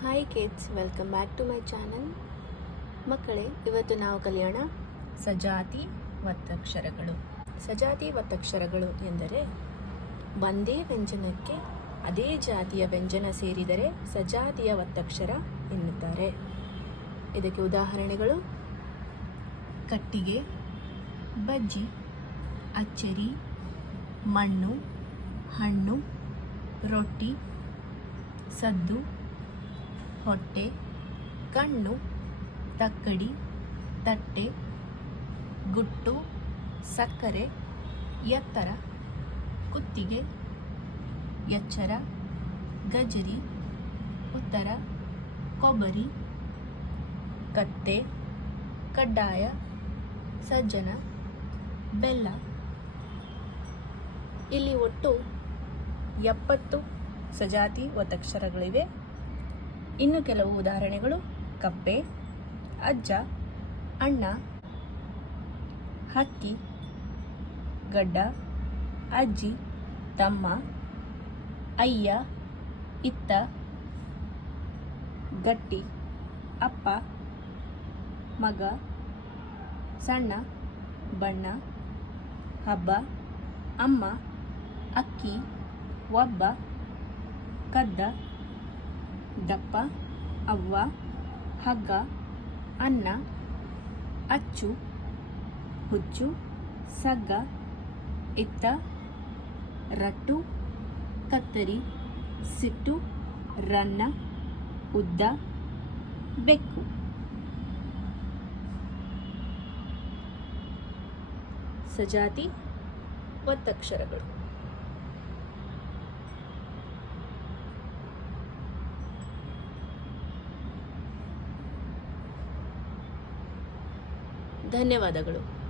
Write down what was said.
Hi kids welcome back to my channel ಮಕ್ಕಳೇ, ಇವತ್ತು ನಾವು ಕಲಿಯೋಣ ಸಜಾತಿ ಒತ್ತಕ್ಷರಗಳು ಸಜಾತಿ ಒತ್ತಕ್ಷರಗಳು ಎಂದರೆ ಒಂದೇ ವ್ಯಂಜನಕ್ಕೆ ಅದೇ ಜಾತಿಯ ವ್ಯಂಜನ ಸೇರಿದರೆ ಸಜಾತಿಯ ಒತ್ತಕ್ಷರ ಎನ್ನುತ್ತಾರೆ. ಇದಕ್ಕೆ ಉದಾಹರಣೆಗಳು, ಕಟ್ಟಿಗೆ, ಬಜ್ಜಿ, ಅಚ್ಚರಿ, ಮಣ್ಣು, ಹಣ್ಣು, ರೊಟ್ಟಿ, ಸದ್ದು ಹೊಟ್ಟೆ, ಕಣ್ಣು, ತಕ್ಕಡಿ, ತಟ್ಟೆ, ಗುಟ್ಟು, ಸಕ್ಕರೆ, ಎತ್ತರ, ಕುತ್ತಿಗೆ, ಎಚ್ಚರ, ಗಜರಿ, ಉತ್ತರ, ಕೊಬ್ಬರಿ, ಕತ್ತೆ, ಕಡ್ಡಾಯ, ಸಜ್ಜನ, ಬೆಲ್ಲ. ಇಲ್ಲಿ ಒಟ್ಟು ಎಪ್ಪತ್ತು ಸಜಾತಿ ಒತ್ತಕ್ಷರಗಳಿವೆ. ಇನ್ನು ಕೆಲವು ಉದಾಹರಣೆಗಳು. ಕಪ್ಪೆ, ಅಜ್ಜ, ಅಣ್ಣ, ಹಕ್ಕಿ, ಗಡ್ಡ, ಅಜ್ಜಿ, ತಮ್ಮ, ಅಯ್ಯ, ಇತ್ತ, ಗಟ್ಟಿ, ಅಪ್ಪ, ಮಗ, ಸಣ್ಣ, ಬಣ್ಣ, ಹಬ್ಬ, ಅಮ್ಮ, ಅಕ್ಕಿ, ಒಬ್ಬ, ಕದ್ದ. ದಪ್ಪ, ಅವ್ವ, ಹಗ್ಗ, ಅನ್ನ, ಅಚ್ಚು, ಹುಚ್ಚು, ಸಗ್ಗ, ಇತ್ತ, ರಟ್ಟು, ಕತ್ತರಿ, ಸಿಟ್ಟು, ರನ್ನ, ಉದ್ದ, ಬೆಕ್ಕು. ಸಜಾತಿ ಒತ್ತಕ್ಷರಗಳು. ಧನ್ಯವಾದಗಳು.